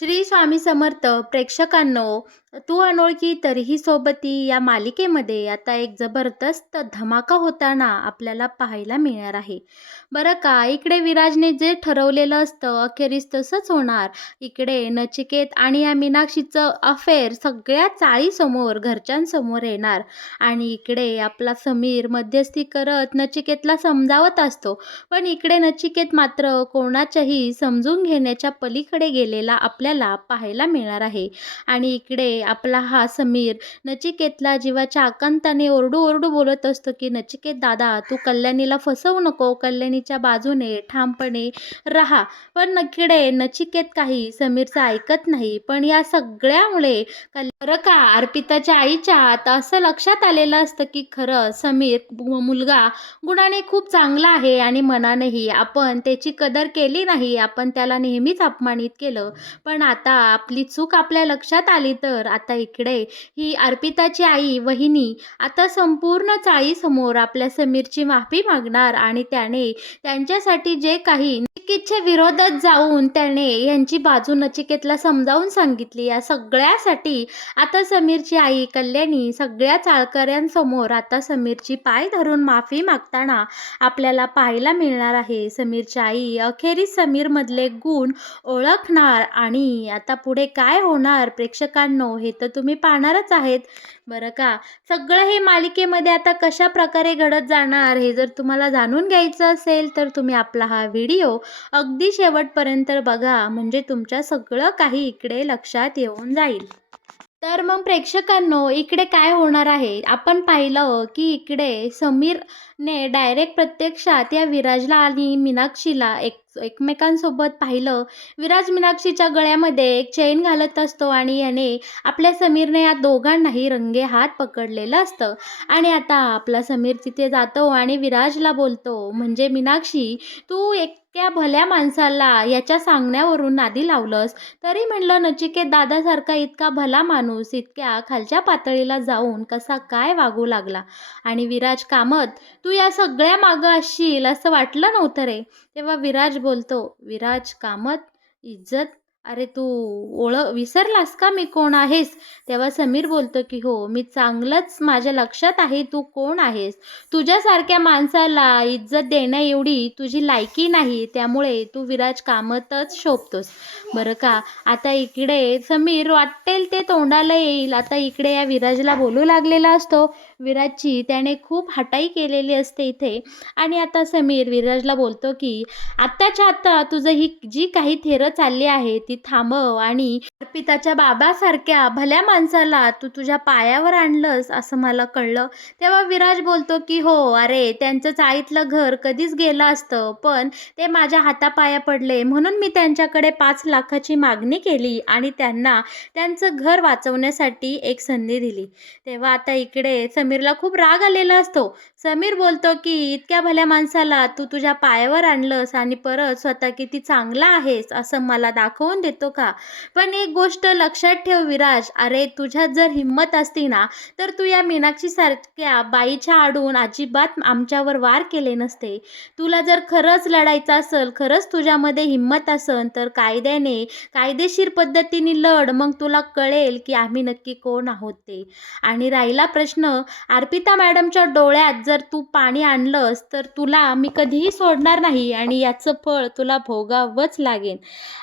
श्री स्वामी समर्थ प्रेक्षकांनो, तू अनोळखी तरीही सोबती या मालिकेमध्ये आता एक जबरदस्त धमाका होताना आपल्याला पाहायला मिळणार आहे. बरं का, इकडे विराजने जे ठरवलेलं असतं अखेरीस तसंच होणार. इकडे नचिकेत आणि या मीनाक्षीचं अफेअर सगळ्या चाळीसमोर घरच्यांसमोर येणार आणि इकडे आपला समीर मध्यस्थी करत नचिकेतला समजावत असतो. पण इकडे नचिकेत मात्र कोणाच्याही समजून घेण्याच्या पलीकडे गेलेला आपल्याला पाहायला मिळणार आहे. आणि इकडे आपला हा समीर नचिकेतला जीवाच्या आकांताने ओरडू बोलत असतो की नचिकेत दादा, तू कल्याणीला फसवू नको, कल्याणीच्या बाजूने ठामपणे राहा. पण इकडे नचिकेत काही समीरचं ऐकत नाही. पण या सगळ्यामुळे बरं का, अर्पिताच्या आईच्या आता असं लक्षात आलेलं असतं की खरं समीर मुलगा गुणाने खूप चांगला आहे आणि मनानेही आपण त्याची कदर केली नाही, आपण त्याला नेहमीच अपमानित केलं. पण आता आपली चूक आपल्या लक्षात आली तर आता इकडे ही अर्पिताची आई वहिनी आता संपूर्ण चाळीसमोर आपल्या समीरची माफी मागणार आणि त्याने त्यांच्यासाठी जे काही नचिकेतच्या विरोधात जाऊन त्याने यांची बाजू नचिकेतला समजावून सांगितली. या सगळ्यासाठी आता समीरची आई कल्याणी सगळ्या चाळकऱ्यांसमोर आता समीरची पाय धरून माफी मागताना आपल्याला पाहायला मिळणार आहे. समीरची आई अखेरीस समीरमधले गुण ओळखणार आणि आता पुढे काय होणार प्रेक्षकांनो, हे तर तुम्ही पाहणारच आहेत. बरं का, सगळं हे मालिकेमध्ये आता कशा प्रकारे घडत जाणार हे जर तुम्हाला जाणून घ्यायचं असेल तर तुम्ही आपला हा व्हिडिओ अगदी शेवटपर्यंत बघा, म्हणजे तुमच्या सगळं काही इकडे लक्षात येऊन जाईल. तर मग प्रेक्षकांनो, इकडे काय होणार आहे, आपण पाहिलं की इकडे समीरने डायरेक्ट प्रत्यक्षात या विराजला आणि मीनाक्षीला एकमेकांसोबत पाहिलं. विराज मीनाक्षीच्या गळ्यामध्ये एक चेन घालत असतो आणि याने आपल्या समीरने या दोघांनाही रंगेहात पकडलेलं असतं. आणि आता आपला समीर तिथे जातो आणि विराजला बोलतो, म्हणजे मीनाक्षी, तू इतक्या भल्या माणसाला याच्या सांगण्यावरून नादी लावलंस, तरी म्हणलं नचिकेत दादासारखा इतका भला माणूस इतक्या खालच्या पातळीला जाऊन कसा काय वागू लागला. आणि विराज कामत, तू या सगळ्या मागं असशील असं वाटलं नव्हतं रे. तेव्हा विराज बोलतो, विराज कामत, इज्जत, अरे तू विसरलास का मी कोण आहेस. तेव्हा समीर बोलतो की हो, मी चांगलंच माझ्या लक्षात आहे तू कोण आहेस. तुझ्यासारख्या माणसाला इज्जत देण्या एवढी तुझी लायकी नाही, त्यामुळे तू विराज कामतच शोभतोस. बरं का, आता इकडे समीर वाटेल ते तोंडाला येईल आता इकडे या विराजला बोलू लागलेला असतो. विराजची त्याने खूप हटाई केलेली असते इथे. आणि आता समीर विराजला बोलतो की आत्ताच्या आत्ता तुझं ही जी काही थेरं चालली आहे ती थांबव आणि अर्पिताच्या बाबासारख्या भल्या माणसाला तू तुझ्या पायावर आणलंस असं मला कळलं. तेव्हा विराज बोलतो की हो, अरे त्यांचं चाळीतलं घर कधीच गेलं असतं, पण ते माझ्या हातापाया पडले म्हणून मी त्यांच्याकडे 5 लाखाची मागणी केली आणि त्यांना त्यांचं घर वाचवण्यासाठी एक संधी दिली. तेव्हा आता इकडे समीरला खूप राग आलेला असतो. समीर बोलतो की इतक्या भल्या माणसाला तू तुझ्या पायावर आणलंस आणि परत स्वतः किती चांगला आहेस असं मला दाखवून देतो का. पण एक गोष्ट लक्षात ठेव विराज, अरे तुझ्यात जर हिंमत असती ना तर तू या मीनाक्षी सारख्या बाईच्या आडून अजिबात आमच्यावर वार केले नसते. तुला जर खरंच लढायचं असेल, खरंच तुझ्यामध्ये हिंमत असेल तर कायदेशीर पद्धतीने लढ, मग तुला कळेल की आम्ही नक्की कोण आहोत ते. आणि राहिला प्रश्न अर्पिता मॅडमच्या डोळ्यात जर तू पाणी आणलंस तर तुला मी कधीही सोडणार नाही आणि याचं फळ तुला भोगावंच लागेल.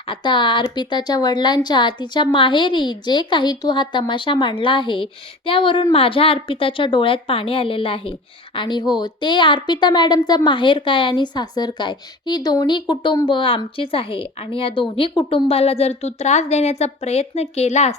आता अर्पिताच्या वडिलांच्या तिच्या माहेरी जे काही तू हा तमाशा मांडला आहे त्यावरून माझ्या अर्पिताच्या डोळ्यात पाणी आलेलं आहे. आणि हो, ते अर्पिता मॅडमचं माहेर काय आणि सासर काय, ही दोन्ही कुटुंब आमचीच आहे आणि या दोन्ही कुटुंबाला जर तू त्रास देण्याचा प्रयत्न केलास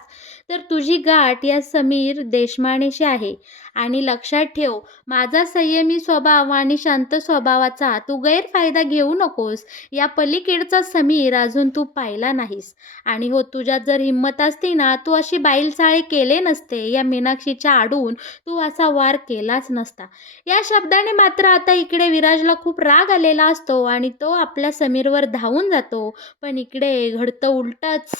तर तुझी गाठ या समीर देशमानेशी आहे. आणि लक्षात ठेव, माझा संयमी स्वभाव आणि शांत स्वभावाचा तू गैरफायदा घेऊ नकोस. या पलीकडचा समीर अजून तू पाहिला नाहीस. आणि हो, तुझ्यात जर हिंमत असती ना तू अशी बाईलचाळी केले नसते, या मीनाक्षीच्या आडून तू असा वार केलाच नसता. या शब्दाने मात्र आता इकडे विराजला खूप राग आलेला असतो आणि तो आपल्या समीरवर धावून जातो. पण इकडे घडतं उलटंच.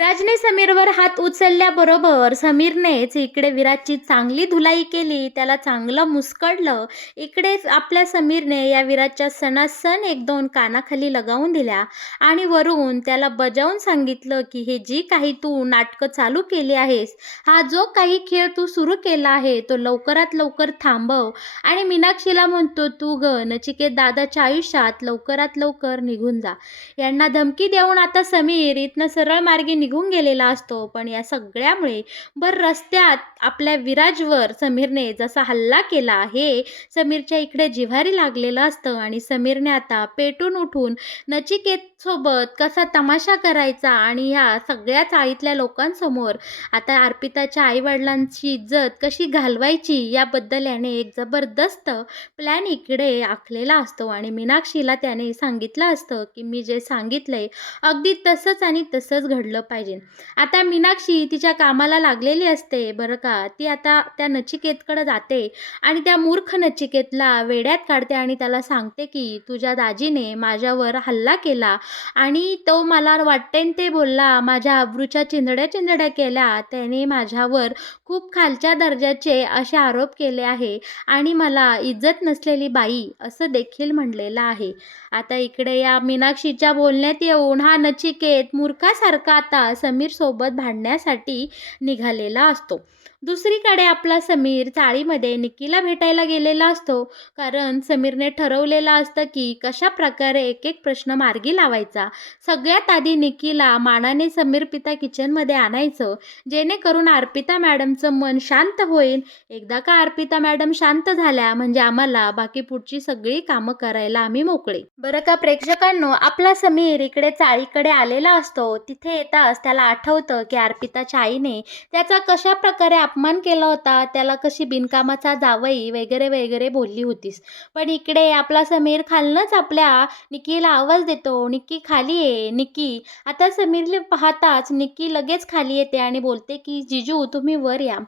राजने समीरवर हात उचलल्याबरोबर समीरनेच इकडे विराटची चांगली धुलाई केली, त्याला चांगलं मुस्कळलं. इकडेच आपल्या समीरने या विराटच्या सणासण 1-2 कानाखाली लगावून दिल्या आणि वरून त्याला बजावून सांगितलं, की "हे जी काही तू नाटकं चालू केली आहेस, हा जो काही खेळ तू सुरू केला आहे, तो लवकरात लवकर थांबव." आणि मीनाक्षीला म्हणतो, "तू गं नचिकेत दादाच्या आयुष्यात लवकरात लवकर निघून जा." यांना धमकी देऊन आता समीर इथनं सरळ मार्गी निघून गेलेला असतो. पण या सगळ्यामुळे भर रस्त्यात आपल्या विराजवर समीरने जसा हल्ला केला, हे समीरच्या इकडे जिव्हारी लागलेलं असतं आणि समीरने आता पेटून उठून नचिकेतसोबत कसा तमाशा करायचा आणि ह्या सगळ्या चाळीतल्या लोकांसमोर आता अर्पिताच्या आई-वडिलांची इज्जत कशी घालवायची याबद्दल याने एक जबरदस्त प्लॅन इकडे आखलेला असतो आणि मीनाक्षीला त्याने सांगितलं असतं, की "मी जे सांगितलंय अगदी तसंच आणि तसंच घडलं पाहिजे." आता मीनाक्षी तिच्या कामाला लागलेली असते बरं का. ती आता त्या नचिकेतकडे जाते आणि त्या मूर्ख नचिकेतला वेड्यात काढते आणि त्याला सांगते, की "तुझ्या दाजीने माझ्यावर हल्ला केला आणि तो मला वाटतंय ते बोलला, माझ्या अब्रूच्या चिंधड्या-चिंधड्या केल्या. त्याने माझ्यावर खूप खालच्या दर्जाचे असे आरोप केले आहे आणि मला इज्जत नसलेली बाई असं देखील म्हणलेलं आहे." आता इकडे या मीनाक्षीच्या बोलण्यात येऊन हा नचिकेत मूर्खासारखा आता समीरसोबत भांडण्यासाठी निघालेला असतो. दुसरीकडे आपला समीर चाळीमध्ये निक्कीला भेटायला गेलेला असतो. कारण समीरने ठरवलेलं असतं, की कशाप्रकारे एक-एक प्रश्न मार्गी लावायचा. सगळ्यात आधी निक्कीला मानाने समीर पिता किचनमध्ये आणायचं, जेणेकरून अर्पिता मॅडमचं मन शांत होईल. एकदा का अर्पिता मॅडम शांत झाल्या म्हणजे आम्हाला बाकी पुढची सगळी कामं करायला आम्ही मोकळे. बरं का प्रेक्षकांनो, आपला समीर इकडे चाळीकडे आलेला असतो. तिथे येताच त्याला आठवतं, की अर्पिताच्या आईने त्याचा कशाप्रकारे अपमान केला होता, त्याला कशी बिनकामाचा जावई वगैरे वगैरे बोलली होतीस. पण इकडे आपला समीर खालनंच आपल्या निक्कीला आवाज देतो, "निक्की खाली ये, निक्की." आता समीरला पाहताच निक्की लगेच खाली येते आणि बोलते, की "जीजू तुम्ही वर या."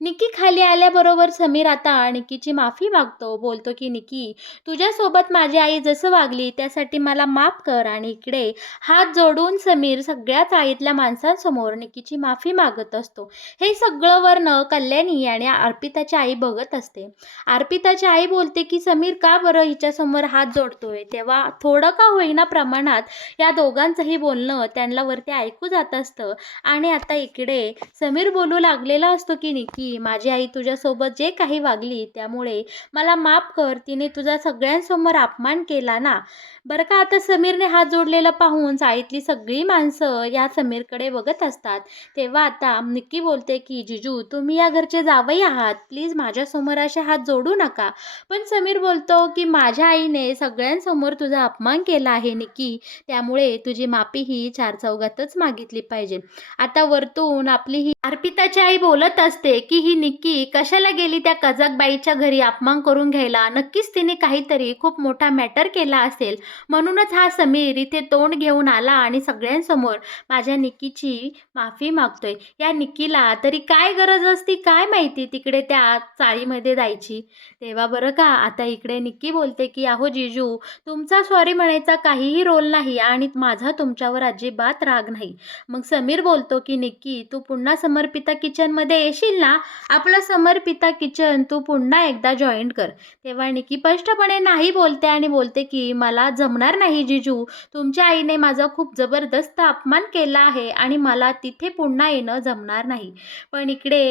निक्की खाली आल्याबरोबर समीर आता निक्कीची माफी मागतो. बोलतो, की "निक्की, तुझ्यासोबत माझी आई जसं वागली त्यासाठी मला माफ कर." आणि इकडे हात जोडून समीर सगळ्या चाळीतल्या माणसांसमोर निक्कीची माफी मागत असतो. हे सगळं वरनं कल्याणी आणि अर्पिताची आई बघत असते. अर्पिताची आई बोलते, की "समीर का बरं हिच्यासमोर हात जोडतोय?" तेव्हा थोडं का होईना प्रमाणात या दोघांचंही बोलणं त्यांना वरती ऐकू जात असतं आणि आता इकडे समीर बोलू लागलेला असतो, की "निक्की, माझी आई तुझ्यासोबत जे काही वागली त्यामुळे मला माफ कर. तिने तुझा सगळ्यांसमोर अपमान केला ना." बरं का आता समीरने हात जोडलेला पाहून चाळीतली सगळी माणसं या समीरकडे बघत असतात. तेव्हा आता निक्की बोलते, की "जीजू तुम्ही या घरचे जावई आहात. प्लीज माझ्यासमोर असे हात जोडू नका." पण समीर बोलतो, की "माझ्या आईने सगळ्यांसमोर तुझा अपमान केला आहे निक्की. त्यामुळे तुझी माफी ही चारचौघातच मागितली पाहिजे." आता वरतून आपली ही अर्पिताची आई बोलत असते, की "ही निक्की कशाला गेली त्या कजाक बाईच्या घरी अपमान करून घ्यायला? नक्कीच तिने काहीतरी खूप मोठा मॅटर केला असेल. म्हणूनच हा समीर इथे तोंड घेऊन आला आणि सगळ्यांसमोर माझ्या निक्कीची माफी मागतोय. या निक्कीला तरी काय गरज असती काय माहिती तिकडे त्या चाळीमध्ये जायची." तेव्हा बरं का आता इकडे निक्की बोलते, की "अहो जीजू, तुमचा सॉरी म्हणायचा काहीही रोल नाही आणि माझा तुमच्यावर अजिबात राग नाही." मग समीर बोलतो, की "निक्की तू पुन्हा समर्पिता किचनमध्ये येशील ना? आपलं समर्पिता किचन तू पुन्हा एकदा जॉईन कर." तेव्हा निक्की स्पष्टपणे नाही बोलते आणि बोलते, की "मला जमणार नाही जीजू. तुमच्या आईने माझा खूप जबरदस्त अपमान केला आहे आणि मला तिथे पुन्हा येणं जमणार नाही." पण इकडे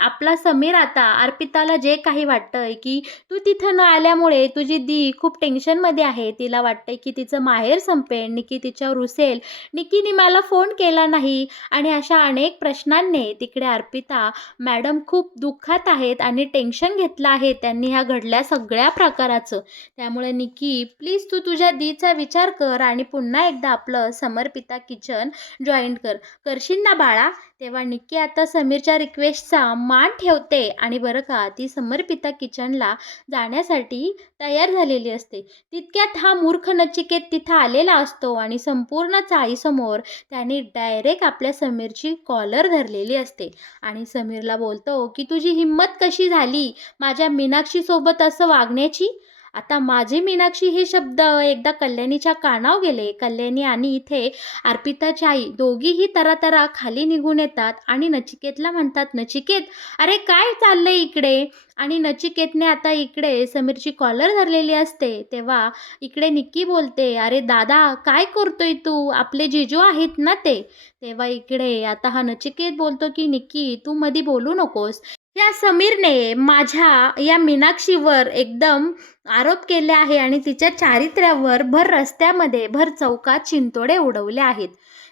आपला समीर आता अर्पिताला जे काही वाटतंय, की तू तिथं न आल्यामुळे तुझी दी खूप टेन्शनमध्ये आहे. तिला वाटतंय, की तिचं माहेर संपेल, निक्की तिच्यावर रुसेल, निक्कीने मला फोन केला नाही आणि अशा अनेक प्रश्नांनी तिकडे अर्पिता मॅडम खूप दुःखात आहेत आणि टेन्शन घेतलं आहे त्यांनी ह्या घडल्या सगळ्या प्रकाराचं. त्यामुळे निक्की प्लीज तू तुझ्या दीचा विचार कर आणि पुन्हा एकदा आपलं समर्पिता किचन जॉईन कर. करशील ना बाळा? तेव्हा निक्की आता समीरच्या रिक्वेस्टचा मान ठेवते आणि बरं का ती समर्पिता किचनला जाण्यासाठी तयार झालेली असते. तितक्यात हा मूर्ख नचिकेत तिथं आलेला असतो आणि संपूर्ण चाळीसमोर त्याने डायरेक्ट आपल्या समीरची कॉलर धरलेली असते आणि समीरला बोलतो, की "तुझी हिंमत कशी झाली माझ्या मीनाक्षीसोबत असं वागण्याची?" आता माझी मीनाक्षी हे शब्द एकदा कल्याणीच्या कानावर गेले. कल्याणी आणि इथे अर्पिताची आई दोघीही तरातरा खाली निघून येतात आणि नचिकेतला म्हणतात, "नचिकेत, अरे काय चाललंय इकडे?" आणि नचिकेतने आता इकडे समीरची कॉलर धरलेली असते. तेव्हा इकडे निक्की बोलते, "अरे दादा, काय करतोय तू? आपले जिजू आहेत ना ते." तेव्हा इकडे आता हा नचिकेत बोलतो, की "निक्की, तू मधी बोलू नकोस." या समीरने माझ्या या मीनाक्षीवर एकदम आरोप केले आहे आणि तिच्या चारित्र्यावर भर रस्त्यामध्ये, भर चौकात शिंतोडे उडवले आहेत.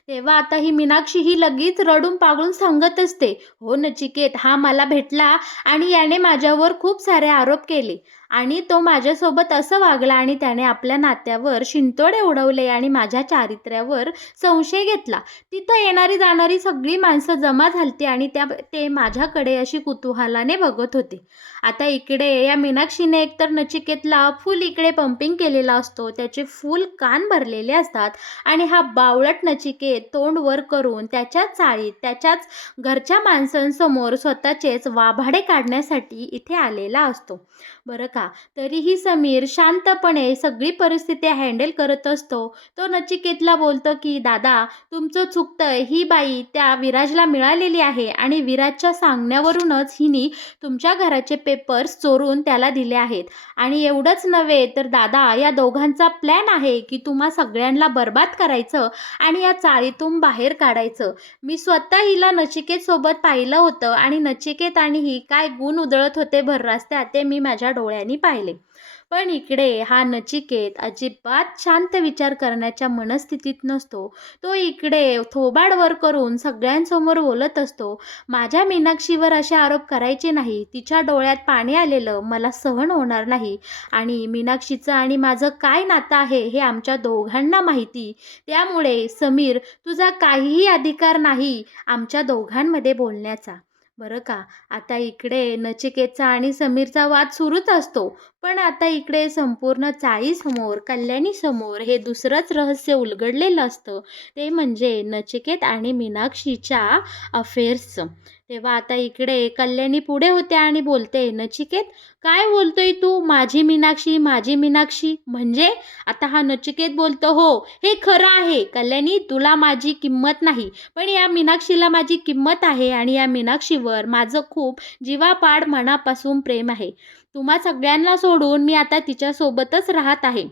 तेव्हा आता ही मीनाक्षी ही लगेच रडून पागळून सांगत असते, "हो नचिकेत, हा मला भेटला आणि याने माझ्यावर खूप सारे आरोप केले आणि तो माझ्यासोबत असं वागला आणि त्याने आपल्या नात्यावर शिंतोडे उडवले आणि माझ्या चारित्र्यावर संशय घेतला." तिथं येणारी जाणारी सगळी माणसं जमा झालती आणि ते माझ्याकडे अशी कुतूहलाने बघत होते. आता इकडे या मीनाक्षीने एकतर नचिकेतला फुल इकडे पंपिंग केलेला असतो. त्याचे फुल कान भरलेले असतात आणि हा बावळट नचिकेत तोंड वर करून त्याच्याच चाळीत, त्याच्याच घरच्या माणसांसमोर स्वतःचेच वाभाडे काढण्यासाठी इथे आलेला असतो. बरं का? तरीही समीर शांतपणे सगळी परिस्थिती हँडल करत असतो. तो नचिकेतला बोलतो, की "दादा, तुमचं चुकतंय. ही बाई त्या विराजला मिळालेली आहे आणि विराजच्या सांगण्यावरूनच हिने तुमच्या घराचे पेपर्स चोरून त्याला दिले आहेत. आणि एवढंच नव्हे तर दादा, या दोघांचा प्लॅन आहे की तुम्हा सगळ्यांना बरबाद करायचं आणि या चाळीतून बाहेर काढायचं. मी स्वतः हिला नचिकेतसोबत पाहिलं होतं आणि नचिकेत आणि ही काय गुण उधळत होते भर रस्त्यात ते मी माझ्या डोळ्यांनी पाहिले." पण इकडे हा नचिकेत अजिबात शांत विचार करण्याच्या मनस्थितीत नसतो. तो इकडे थोबाड वर करून सगळ्यांसमोर बोलत असतो, "माझ्या मीनाक्षीवर असे आरोप करायचे नाही. तिच्या डोळ्यात पाणी आलेलं मला सहन होणार नाही आणि मीनाक्षीचं आणि माझं काय नातं आहे हे आमच्या दोघांना माहिती. त्यामुळे समीर, तुझा काहीही अधिकार नाही आमच्या दोघांमध्ये बोलण्याचा." बरं का? आता इकडे नचिकेतचा आणि समीरचा वाद सुरूच असतो. पण आता इकडे संपूर्ण चाळीसमोर, कल्याणीसमोर हे दुसरंच रहस्य उलगडलेलं असतं. ते म्हणजे नचिकेत आणि मीनाक्षीच्या अफेअर्सचं. तेव्हा आता इकडे कल्याणी पुढे होते आणि बोलते, "नचिकेत, काय बोलतोय तू? माझी मीनाक्षी, माझी मीनाक्षी म्हणजे?" आता हा नचिकेत बोलतो, "हो, हे खरं आहे. कल्याणी, तुला माझी किंमत नाही. पण या मीनाक्षीला माझी किंमत आहे आणि या मीनाक्षीवर माझं खूप जीवापाड मनापासून प्रेम आहे. तुम्हा सगळ्यांना सोडून मी आता तिच्यासोबतच राहत आहे."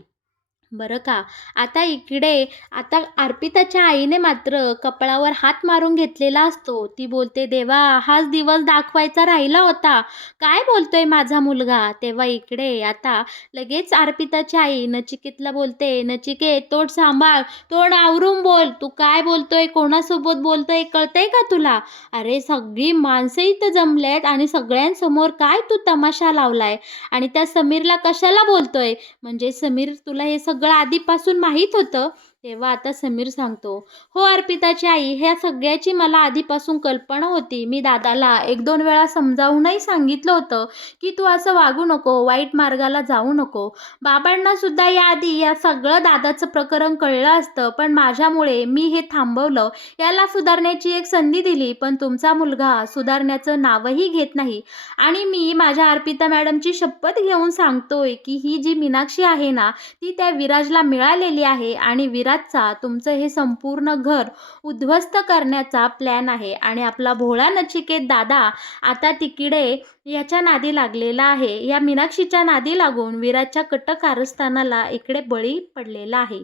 बरं का? आता इकडे आता अर्पिताच्या आईने मात्र कपाळावर हात मारून घेतलेला असतो. ती बोलते, "देवा, हाच दिवस दाखवायचा राहिला होता. काय बोलतोय माझा मुलगा?" तेव्हा इकडे आता लगेच अर्पिताची आई नचिकेतला बोलते, "नचिकेत, तोंड सांभाळ, तोंड आवरून बोल. तू काय बोलतोय, कोणासोबत बोलतोय कळतंय का तुला? अरे सगळी माणसं इथं जमलेत आणि सगळ्यांसमोर काय तू तमाशा लावलाय आणि त्या समीरला कशाला बोलतोय? म्हणजे समीर, तुला हे सगळं आधीपासून माहीत होतं?" तेव्हा आता समीर सांगतो, "हो अर्पिताची आई, ह्या सगळ्याची मला आधीपासून कल्पना होती. मी दादाला 1-2 वेळा समजावूनही सांगितलं होतं, की तू असं वागू नको, वाईट मार्गाला जाऊ नको. बाबांना सुद्धा याआधी या सगळं दादाचं प्रकरण कळलं असतं, पण माझ्यामुळे मी हे थांबवलं. याला सुधारण्याची एक संधी दिली, पण तुमचा मुलगा सुधारण्याचं नावही घेत नाही. आणि मी माझ्या अर्पिता मॅडमची शपथ घेऊन सांगतोय, की ही जी मीनाक्षी आहे ना, ती त्या विराजला मिळालेली आहे आणि विराजचा तुमचं हे संपूर्ण घर उद्ध्वस्त करण्याचा प्लॅन आहे आणि आपला भोळा नचिकेत दादा आता तिकडे याच्या नादी लागलेला आहे. या मीनाक्षीच्या नादी लागून विराजच्या कट कारस्थानाला इकडे बळी पडलेला आहे."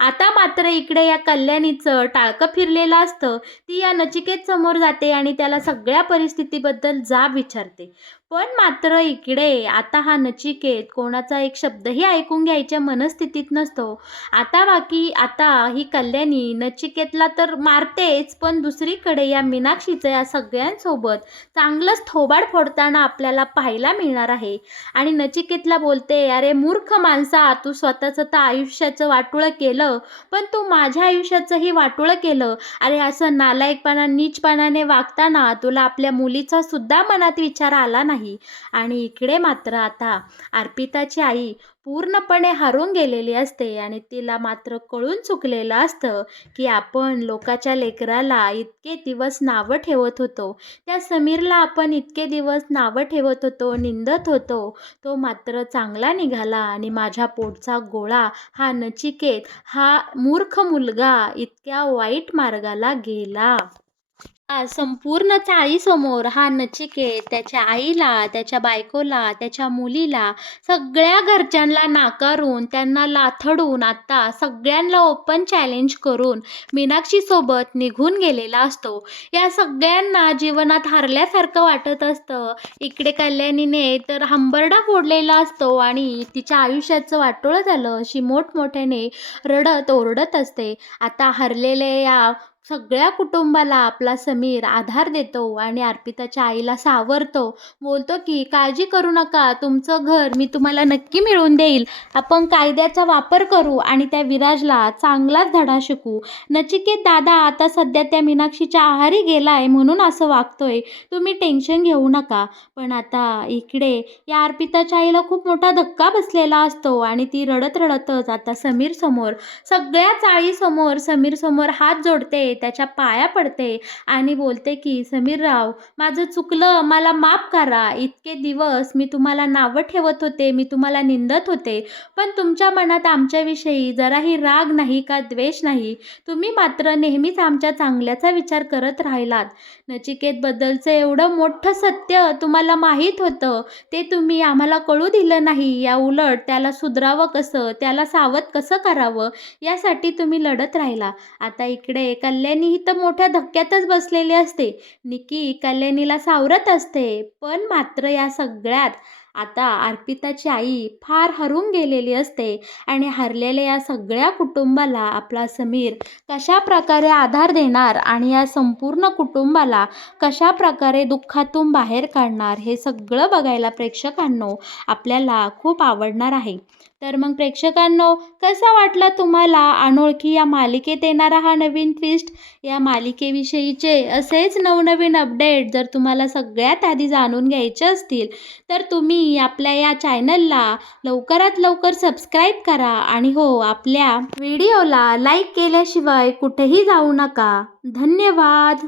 आता मात्र इकडे या कल्याणीचं टाळकं फिरलेलं असतं. ती या नचिकेत समोर जाते आणि त्याला सगळ्या परिस्थितीबद्दल जाब विचारते. पण मात्र इकडे आता हा नचिकेत कोणाचा एक शब्दही ऐकून घ्यायच्या मनस्थितीत नसतो. आता ही कल्याणी नचिकेतला तर मारतेच, पण दुसरीकडे या मीनाक्षीचं या सगळ्यांसोबत चांगलंच थोबाड फोडताना आपल्याला पाहायला मिळणार आहे. आणि नचिकेतला बोलते, "अरे मूर्ख माणसा, तू स्वतःचं तर आयुष्याचं वाटोळं केलं, पण तू माझ्या आयुष्याचंही वाटोळं केलं. अरे असं नालायकपणा, नीचपणाने वागताना तुला आपल्या मुलीचा सुद्धा मनात विचार आला नाही. नाही. आणि इकडे मात्र आता अर्पिताची आई पूर्णपणे हरवून गेलेली असते आणि तिला मात्र कळून चुकलेलं असतं, की आपण लोकाच्या लेकराला इतके दिवस नावं ठेवत होतो. त्या समीरला आपण इतके दिवस नावं ठेवत होतो, निंदत होतो. तो मात्र चांगला निघाला आणि माझ्या पोटचा गोळा हा नचिकेत, हा मूर्ख मुलगा इतक्या वाईट मार्गाला गेला. संपूर्ण चाळीसमोर हा नचिकेत त्याच्या आईला, त्याच्या बायकोला, त्याच्या मुलीला, सगळ्या घरच्यांना नाकारून, त्यांना लाथडून आता सगळ्यांना ओपन चॅलेंज करून मीनाक्षीसोबत निघून गेलेला असतो. या सगळ्यांना जीवनात हरल्यासारखं वाटत असतं. इकडे कल्याणीने तर हंबरडा फोडलेला असतो आणि तिच्या आयुष्याचं वाटोळं झालं अशी मोठमोठ्याने रडत ओरडत असते. आता हरलेल्या या सगळ्या कुटुंबाला आपला समीर आधार देतो आणि अर्पिताच्या आईला सावरतो. बोलतो की काळजी करू नका, तुमचं घर मी तुम्हाला नक्की मिळवून देईल. आपण कायद्याचा वापर करू आणि त्या विराजला चांगलाच धडा शिकू. नचिकेत दादा आता सध्या त्या मीनाक्षीच्या आहारी गेलाय म्हणून असं वागतोय. तुम्ही टेन्शन घेऊ नका. पण आता इकडे या अर्पिताच्या आईला खूप मोठा धक्का बसलेला असतो आणि ती रडत रडतच आता समीरसमोर, सगळ्या चाळीसमोर समीरसमोर हात जोडते, त्याच्या पाया पडते आणि बोलते की समीरराव, माझं चुकलं, मला माफ करा. इतके दिवस मी तुम्हाला नावं ठेवत होते, मी तुम्हाला निंदत होते, पण तुमच्या मनात आमच्याविषयी जराही राग नाही का द्वेष नाही. तुम्ही मात्र नेहमीच आमच्या चांगल्याचा विचार करत राहिलात. नचिकेतबद्दलचं एवढं मोठं सत्य तुम्हाला माहीत होतं, ते तुम्ही आम्हाला कळू दिलं नाही. या उलट त्याला सुधरावं कसं, त्याला सावध कसं करावं, यासाठी तुम्ही लढत राहिला. आता इकडे कल्याणी ही तर मोठ्या धक्क्यातच बसलेली असते. निकी कल्याणीला सावरत असते, पण मात्र या सगळ्यात आता अर्पिताची आई फार हरून गेलेली असते आणि हरलेल्या या सगळ्या कुटुंबाला आपला समीर कशा प्रकारे आधार देणार आणि या संपूर्ण कुटुंबाला कशा प्रकारे दुःखातून बाहेर काढणार, हे सगळं बघायला प्रेक्षकांनो आपल्याला खूप आवडणार आहे. तर मग प्रेक्षकांनो, कसा वाटला तुम्हाला अनोळखी या मालिकेत येणारा हा नवीन ट्विस्ट? या मालिकेविषयीचे असेच नवनवीन अपडेट जर तुम्हाला सगळ्यात आधी जाणून घ्यायचे असतील, तर तुम्ही आपल्या या चॅनलला लवकरात लवकर सबस्क्राईब करा आणि हो, आपल्या व्हिडिओला लाईक केल्याशिवाय कुठेही जाऊ नका. धन्यवाद.